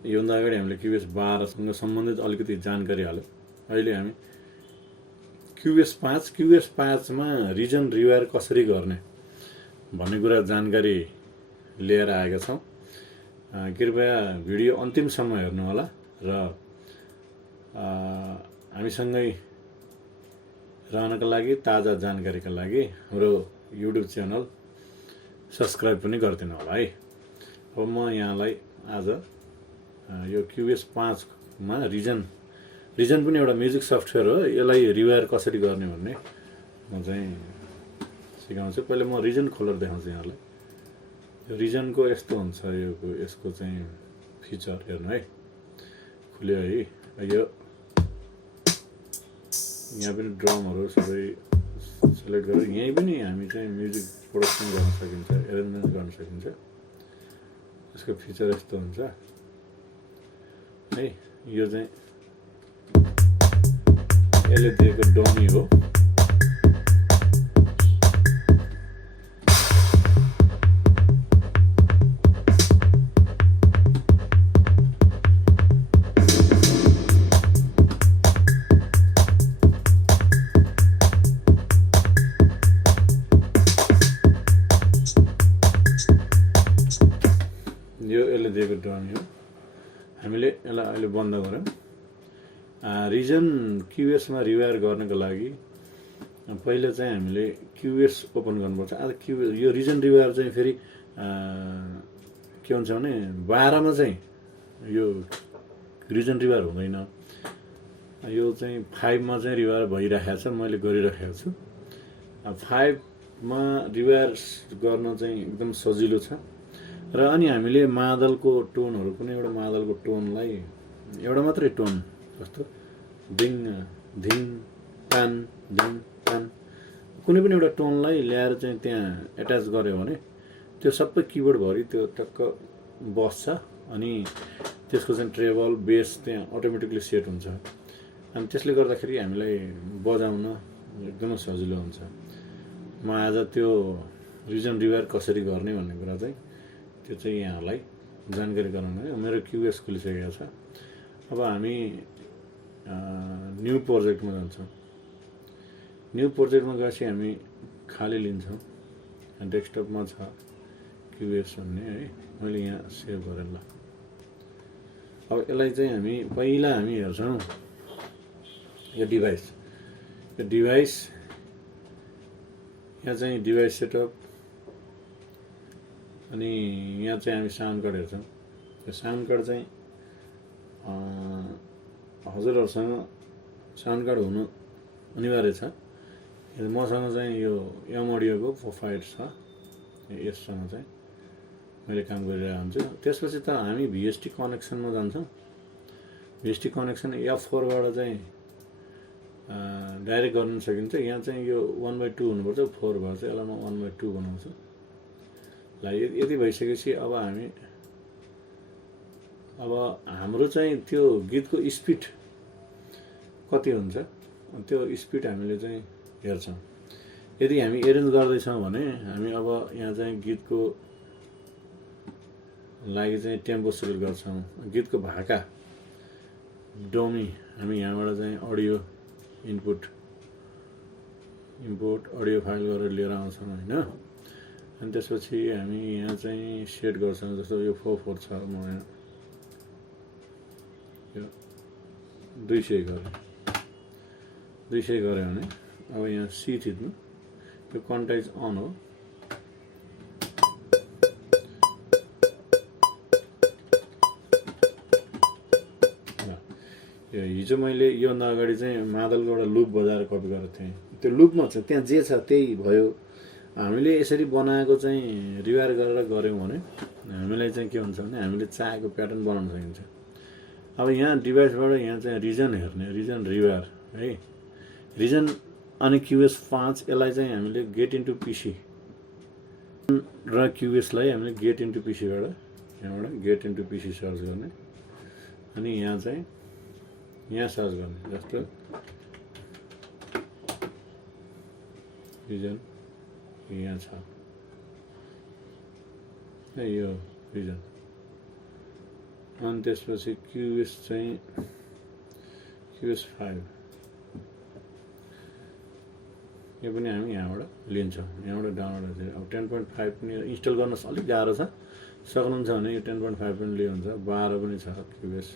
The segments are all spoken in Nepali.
योभन्दा अगाडि हामीले क्युबेस 12 सँग सम्बन्धित अलिकति जानकारी हाल्यो। अहिले हामी क्युबेस 5 मा रिजन रिवायर कसरी गर्ने भन्ने कुरा जानकारी लिएर आएका छौँ। कृपया भिडियो अन्तिमसम्म हेर्नु होला र हामीसँगै रहनका लागि, ताजा जानकारीका लागि हाम्रो युट्युब च्यानल सब्सक्राइब पनि गरिदिनु होला है। अब म यहाँलाई आज यो क्युबेस 5 मा रिजन पनि एउटा म्युजिक सफ्टवेयर हो, यसलाई रिवायर कसरी गर्ने भन्ने म चाहिँ सिकाउँछु। पहिले म रिजन खोलेर देखाउँछु यहाँलाई। यो रिजनको यस्तो हुन्छ, यसको चाहिँ फिचर हेर्नु है। खुल्यो है। यो यहाँ पनि ड्रमहरू सबै सेलेक्ट गरेर यहीँ पनि हामी चाहिँ म्युजिक प्रोडक्सन गर्न सकिन्छ, एरेन्जमेन्ट गर्न सकिन्छ। यसको फिचर यस्तो हुन्छ है। यो चाहिँ यसले दिएको डमी हो। यो यसले दिएको डमी हो। हामीले यसलाई अहिले बन्द गऱ्यौँ। रिजन क्युबेसमा रिवायर गर्नको लागि पहिला चाहिँ हामीले क्युबेस ओपन गर्नुपर्छ। आज यो रिजन रिवायर चाहिँ फेरि के हुन्छ भने 12 मा चाहिँ यो रिजन रिवायर हुँदैन। यो चाहिँ 5 मा चाहिँ रिवायर भइरहेको छ, मैले गरिरहेको छु। 5 मा रिवायर गर्न चाहिँ एकदम सजिलो छ। र अनि हामीले मादलको टोनहरू पनि एउटा मादलको टोनलाई एउटा मात्रै टोन जस्तो दिङ धिङ टान दिङ टान कुनै पनि एउटा टोनलाई ल्याएर चाहिँ त्यहाँ एट्याच गर्यो भने त्यो सबै किबोर्डभरि त्यो टक्क बस्छ। अनि त्यसको चाहिँ ट्रेबल बेस त्यहाँ अटोमेटिकली सेट हुन्छ। अनि त्यसले गर्दाखेरि हामीलाई बजाउन एकदमै सजिलो हुन्छ। म आज त्यो रिजन रिवायर कसरी गर्ने भन्ने कुरा चाहिँ त्यो चाहिँ यहाँलाई जानकारी गराउनु है। मेरो क्युबेस खुलिसकेको छ। अब हामी न्यू प्रोजेक्टमा जान्छौँ। न्यू प्रोजेक्टमा गएपछि हामी खाली लिन्छौँ। डेस्कटपमा छ क्युबेस भन्ने है। मैले यहाँ सेभ गरेँ ल। अब यसलाई चाहिँ हामी पहिला हेर्छौँ यो डिभाइस। यहाँ चाहिँ डिभाइस सेटअप अनि यहाँ चाहिँ हामी साउन्ड कार्ड हेर्छौँ। यो साउन्ड कार्ड चाहिँ हजुरहरूसँग साउन्ड कार्ड हुनु अनिवार्य छ। मसँग चाहिँ यो एम अडियोको प्रोफाइल छ, यससँग चाहिँ मैले काम गरिरहेको हुन्छु। त्यसपछि त हामी भिएसटी कनेक्सनमा जान्छौँ। भिएसटी कनेक्सन F4बाट चाहिँ डाइरेक्ट गर्न सकिन्छ। यहाँ चाहिँ यो 1/2 हुनुपर्छ, 4 भएर चाहिँ यसलाई म 1/2 बनाउँछु। ल यति भइसकेपछि अब हाम्रो चाहिँ त्यो गीतको स्पिड कति हुन्छ त्यो स्पिड हामीले चाहिँ हेर्छौँ। यदि हामी एरेन्ज गर्दैछौँ भने हामी अब यहाँ चाहिँ गीतको लागि चाहिँ टेम्पो सुरु गर्छौँ। गीतको भाका डमी हामी यहाँबाट चाहिँ अडियो इनपुट अडियो फाइल गरेर लिएर आउँछौँ होइन। अनि त्यसपछि हामी यहाँ चाहिँ सेट गर्छौँ। जस्तो यो 4/4 छ, म यहाँ यो 200 गऱ्यो भने अब यहाँ सी थिच्नु। यो क्वान्टाइज अन हो। यो हिजो मैले योभन्दा अगाडि चाहिँ मादलको एउटा लुप बजाएर कपी गरेको थिएँ। त्यो लुपमा छ, त्यहाँ जे छ त्यही भयो। हामीले यसरी बनाएको चाहिँ रिवायर गरेर गऱ्यौँ भने हामीलाई चाहिँ के हुन्छ भने हामीले चाहेको प्याटर्न बनाउन सकिन्छ। अब यहाँ डिभाइसबाट यहाँ चाहिँ रिजन हेर्ने, रिजन रिवायर है। रिजन अनि क्युबेस 5 यसलाई चाहिँ हामीले गेट इन्टु पिसी र क्युबेसलाई हामीले गेट इन्टु पिसीबाट यहाँबाट गेट इन्टु पिसी सर्च गर्ने। अनि यहाँ चाहिँ यहाँ सर्च गर्ने। जस्तो रिजन यहाँ छ है, यो रिजन अनि त्यसपछि क्युबेस चाहिँ क्युबेस 5 यो पनि हामी यहाँबाट लिन्छौँ, यहाँबाट डाउनलोड हुन्छ। अब 10.5 पनि इन्स्टल गर्न अलिक गाह्रो छ, सक्नुहुन्छ भने यो 10.5 पनि लियो हुन्छ। 12 पनि छ क्युबेस,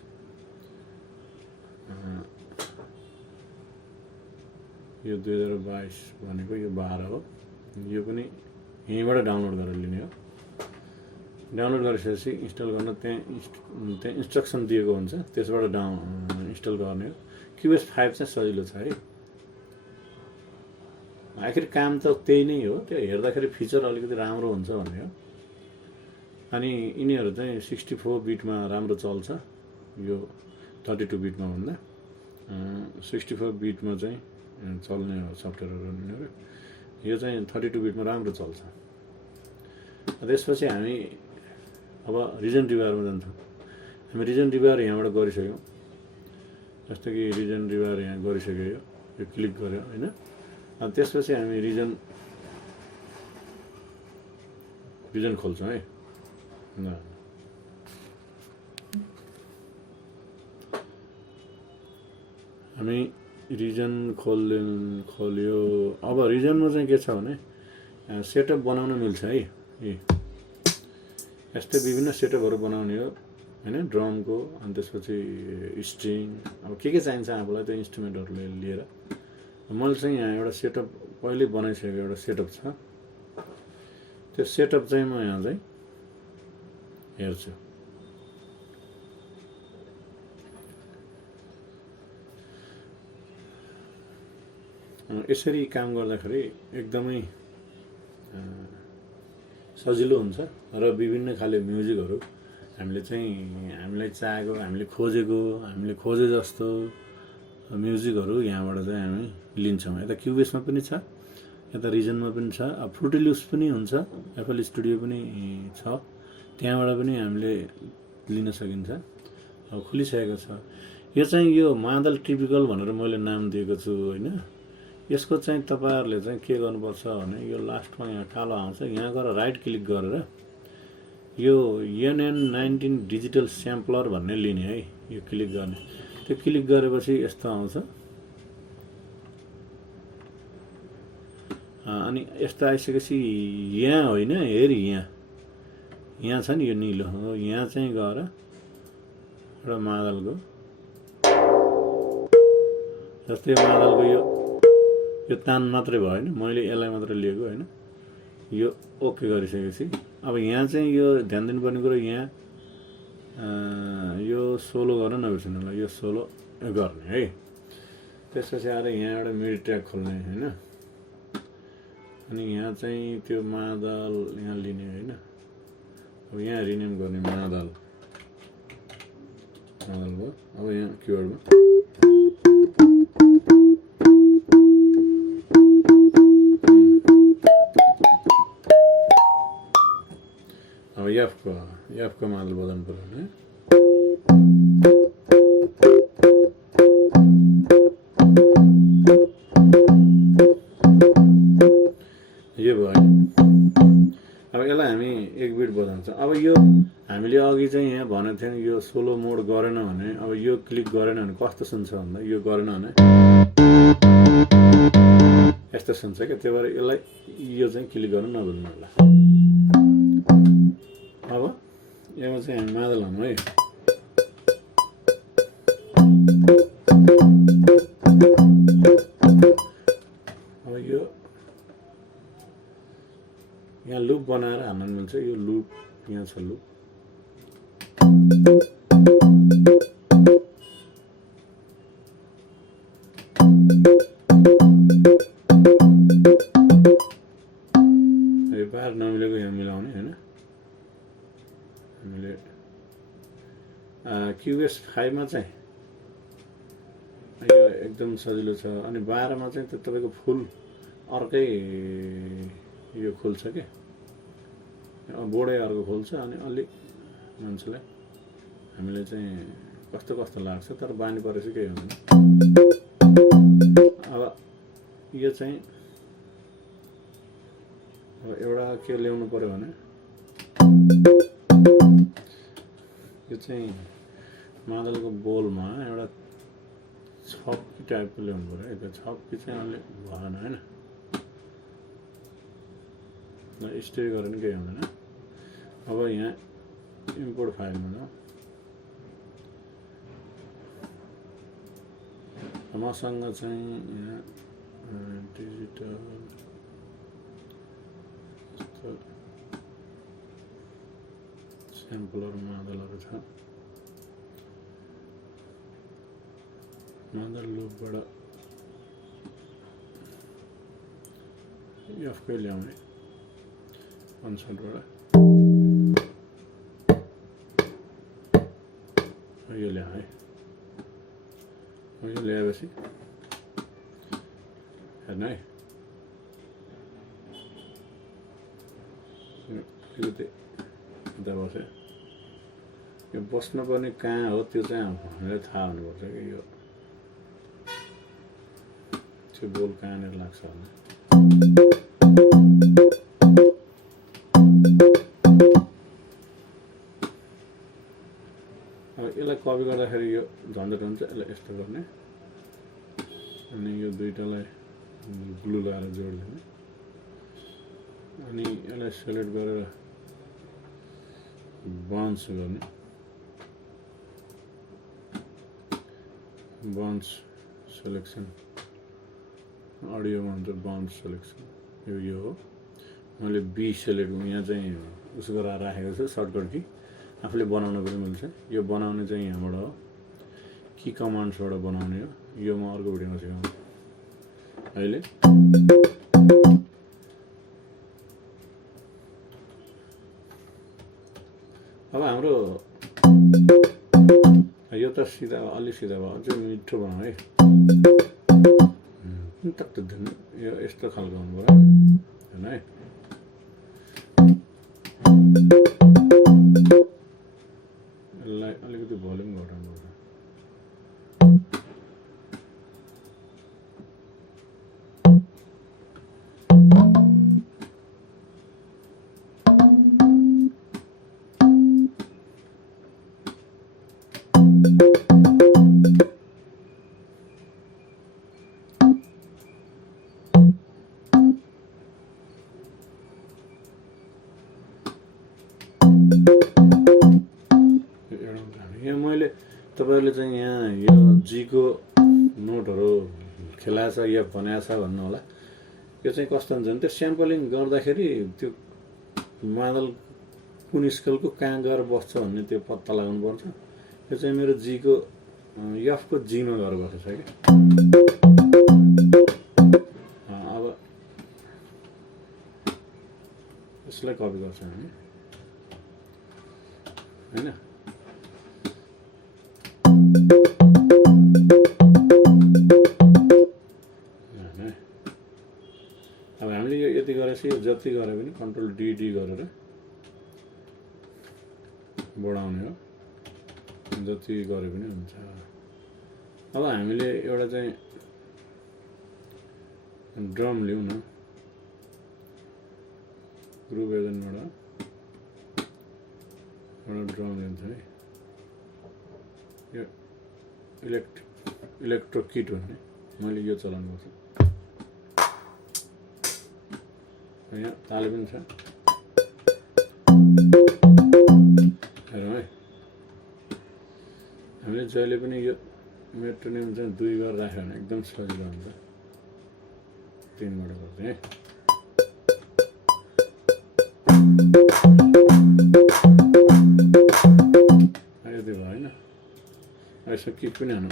यो 2022 भनेको यो 12 हो। यो पनि यहीँबाट डाउनलोड गरेर लिने हो। डाउनलोड गरिसकेपछि इन्स्टल गर्न त्यहाँ इन्स्ट्रक्सन दिएको हुन्छ, त्यसबाट इन्स्टल गर्ने हो। क्युबेस 5 चाहिँ सजिलो छ है। आखिर काम त त्यही नै हो, त्यो हेर्दाखेरि फिचर अलिकति राम्रो हुन्छ भन्ने हो। अनि यिनीहरू चाहिँ 64 बिटमा राम्रो चल्छ, यो 32 बिटमा भन्दा 64 बिटमा चाहिँ चल्ने हो सफ्टवेयरहरू यिनीहरू। यो चाहिँ 32 बिटमा राम्रो चल्छ। त्यसपछि हामी अब रिजन रिवायरमा जान्छौँ। हामी रिजन रिवायर यहाँबाट गरिसक्यौँ, जस्तो कि रिजन रिवायर यहाँ गरिसक्यो, यो क्लिक गऱ्यो होइन। अनि त्यसपछि हामी रिजन खोल्छौँ है। हामी रिजन खोल्यो। अब रिजनमा चाहिँ के छ भने सेटअप बनाउन मिल्छ है। यस्तै विभिन्न सेटअपहरू बनाउने हो होइन, ड्रमको। अनि त्यसपछि स्ट्रिङ, अब के चाहिन्छ आफूलाई त्यो इन्स्ट्रुमेन्टहरूले लिएर। मैले चाहिँ यहाँ एउटा सेटअप पहिले बनाइसकेको एउटा सेटअप छ, त्यो सेटअप चाहिँ म यहाँ चाहिँ हेर्छु। यसरी काम गर्दाखेरि एकदमै सजिलो हुन्छ र विभिन्न खाले म्युजिकहरू हामीलाई चाहेको, हामीले खोजे जस्तो म्युजिकहरू यहाँबाट चाहिँ हामी लिन्छौँ। यता क्युबेसमा पनि छ, यता रिजनमा पनि छ। अब फ्रुटी लुप्स पनि हुन्छ, एफएल स्टुडियो पनि छ, त्यहाँबाट पनि हामीले लिन सकिन्छ। अब खुलिसकेको छ। यो चाहिँ यो मादल टिपिकल भनेर मैले नाम दिएको छु होइन। यसको चाहिँ तपाईहरुले चाहिँ के गर्नुपर्छ भने यो लास्टमा यहाँ कालो आउँछ, यहाँ गएर राइट क्लिक गरेर यो NN19 डिजिटल स्याम्पलर भन्ने लिने है। यो क्लिक गर्ने, त्यो क्लिक गरेपछि यस्तो आउँछ। अनि यस्तो आइसकेपछि यहाँ होइन, हेरी यहाँ छ नि यो निलो हो, यहाँ चाहिँ गएर एउटा मादलको, जस्तै मादलको यो तान मात्रै भयो हैन, मैले यसलाई मात्र लिएको हैन। यो ओके गरिसकेपछि अब यहाँ चाहिँ यो ध्यान दिनुपर्ने कुरो, यहाँ यो सोलो गर्न नबिर्सनु होला, यो सोलो गर्ने है। त्यसपछि आएर यहाँ एउटा मिड ट्र्याक खोल्ने हैन। अनि यहाँ चाहिँ त्यो मादल यहाँ लिने हैन। अब यहाँ रिनेम गर्ने मादल भयो। अब यहाँ किवर्डमा अब एफको मादल बजाउनु पर्यो भने यो भयो। अब यसलाई हामी एक बिट बजाउँछ। अब यो हामीले अघि चाहिँ यहाँ भनेको थियौँ यो सोलो मोड गरेन भने, अब यो क्लिक गरेन भने कस्तो सुन्छ भन्दा, यो गरेन भने यस्तो सुन्छ क्या। त्यही भएर यसलाई यो चाहिँ क्लिक गर्नु नभुल्नु होला। अब यसमा चाहिँ हामी मादल हाल्नु है। अब यो यहाँ लुप बनाएर हाल्न मिल्छ। यो लुप यहाँ छ, लुप यो बाहिर नमिलेको यहाँ मिलाउने हैन। हामीले क्युबेस 5 मा चाहिँ यो एकदम सजिलो छ। अनि 12 मा चाहिँ तपाईको फुल अर्कै यो खोल्छ के, बोर्डै अर्को खोल्छ। अनि अलि मान्छेलाई हामीले चाहिँ कस्तो लाग्छ, तर बानी परेपछि केही हुँदैन। अब यो चाहिँ अब एउटा के ल्याउनु पर्यो भने यो चाहिँ मादलको बोलमा एउटा छप्की टाइपको ल्याउनु पर्यो है। त्यो छप्की चाहिँ अलि भएन होइन, स्टे गरेर नि केही हुँदैन। अब यहाँ इम्पोर्ट फाइलमा जाउँ। मसँग चाहिँ यहाँ डिजिटल स्याम्पलहरू मादलहरू छ। मादल लुपबाट एफकै ल्याउने कन्सर्टबाट यो ल्याएँ है। यो ल्याएपछि हेर्नु है, यो बस्यो। यो बस्नुपर्ने कहाँ हो त्यो चाहिँ हामीलाई थाहा हुनुपर्छ कि यो त्यो बोल कहाँनिर लाग्छ भने। अब यसलाई कपी गर्दाखेरि यो झन्झट हुन्छ, यसलाई यस्तो गर्ने अनि यो दुईटालाई ग्लु लगाएर जोडिदिने अनि यसलाई सेलेक्ट गरेर बाउन्स गर्ने। बाउन्स सेलेक्सन अडियोमा हुन्छ बाउन्स सेलेक्सन, यो हो। मैले बी सेलेक्ट यहाँ चाहिँ उसो गरेर राखेको छु सर्टकट की, आफूले बनाउन पनि मिल्छ। यो बनाउने चाहिँ यहाँबाट हो, की कमान्ड्सबाट बनाउने हो। यो म अर्को भिडियोमा सिकाउँछु। अहिले अब हाम्रो यो त सिधा अलि सिधा भयो, अझै मिठो बनाऊ है। तक्क यो यस्तो खालको हुनु पर्यो हेर्नु है। यसलाई अलिकति भोल्युम घटाउनु पर्छ। यहाँ मैले तपाईँहरूले चाहिँ यहाँ यो जीको नोटहरू खेलाएछ या बनाएछ भन्नु होला। यो चाहिँ कस्तो हुन्छ भने त्यो स्याम्पलिङ गर्दाखेरि त्यो मादल कुन स्केलको कहाँ गएर बस्छ भन्ने त्यो पत्ता लगाउनु पर्छ। यो चाहिँ मेरो जीको एफको जीमा गएर बसेको छ कि। अब यसलाई कपी गर्छ हामी होइन। अब हामीले यो यति गरेपछि यो जति गरे पनि कन्ट्रोल डी गरेर बढाउने हो, जति गरे पनि हुन्छ। अब हामीले एउटा चाहिँ ड्रम लिउँ न, ग्रुप एजेन्टबाट एउटा ड्रम लिन्छ है। यो इलेक्ट्रो किट भन्ने मैले यो चलाउनु पर्छ। यहाँ ताले पनि छ हेरौँ है। हामीले जहिले पनि यो मेट्रोनियम चाहिँ 2 गरेर राख्यो भने एकदम सजिलो हुन्छ। 3बाट गर्दै है। यति भयो होइन। यसो किट पनि हानु।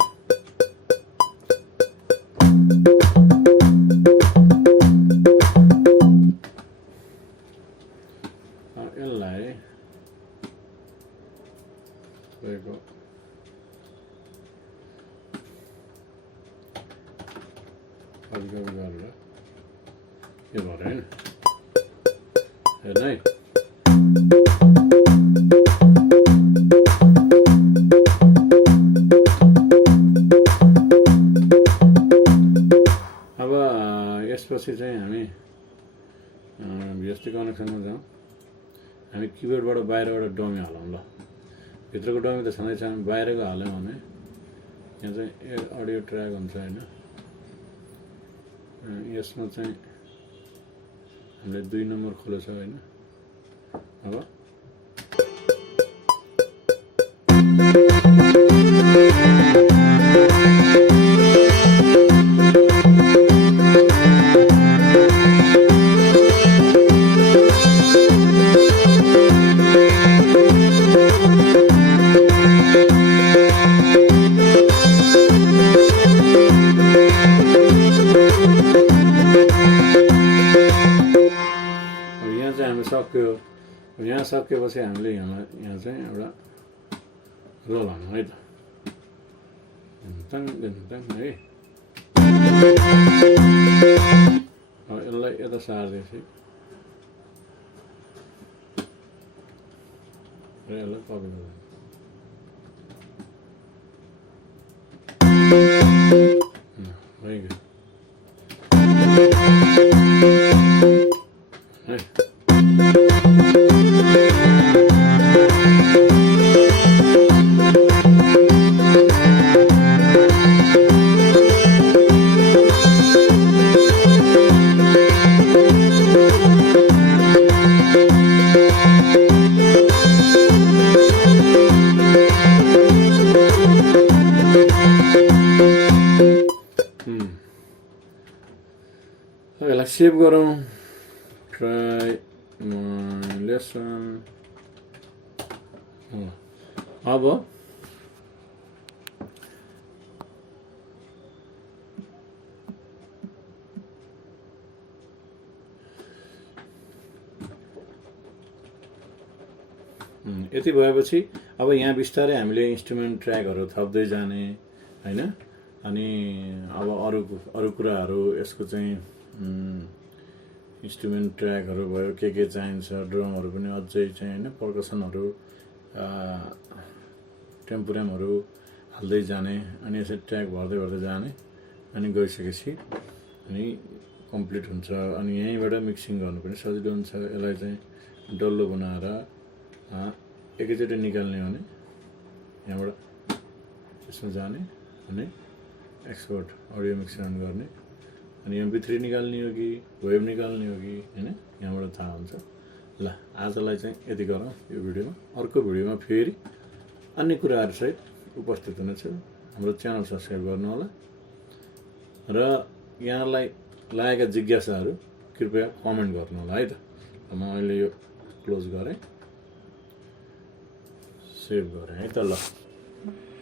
यसलाई तपाईँको कपी गरेर यो भयो होइन। हेर्नु है, अब यसपछि चाहिँ हामी यस्तै कनेक्सनमा जाउँ। हामी किबोर्डबाट बाहिरबाट डमी हालौँ ल। भित्रको डमी त छँदैछ, हामी बाहिरको हाल्यौँ भने यहाँ चाहिँ अडियो ट्र्याक हुन्छ होइन। यसमा चाहिँ हामीले 2 नम्बर खोलेछ होइन। अब सक्यो। यहाँ सकेपछि हामीले यहाँ चाहिँ एउटा रोल हाल्नु है त, है। यसलाई यता सार्दैछु र यसलाई कपी गर्नु भइगयो है। यसलाई सेभ गरौँ। Try lesson. अब यति भएपछि अब यहाँ बिस्तारै हामीले इन्स्ट्रुमेन्ट ट्र्याकहरू थप्दै जाने हैन। अनि अब अरु कुराहरू यसको चाहिँ इन्स्ट्रुमेन्ट ट्र्याकहरू भयो, के चाहिन्छ, ड्रमहरू पनि अझै चाहिँ हैन, पर्कसनहरू, टेम्पोरमहरू हाल्दै जाने अनि यसरी ट्र्याक भर्दै जाने। अनि गइसकेपछि अनि कम्प्लिट हुन्छ। अनि यहीँबाट मिक्सिङ गर्नु पनि सजिलो हुन्छ। यसलाई चाहिँ डल्लो बनाएर एकैचोटि निकाल्ने भने यहाँबाट यसमा जाने अनि एक्सपोर्ट अडियो मिक्सिङ गर्ने अनि MP3 निकाल्ने हो कि वेब निकाल्ने हो कि हैन, यहाँबाट थाहा हुन्छ। ल आजलाई चाहिँ यति गरौँ यो भिडियोमा। अर्को भिडियोमा फेरि अन्य कुराहरू सहित उपस्थित हुनेछु। हाम्रो च्यानल सब्स्क्राइब गर्नु होला र यहाँलाई लागेका जिज्ञासाहरू कृपया कमेन्ट गर्नु होला है त। म अहिले यो क्लोज गरेँ, सेभ गरेँ है त। ल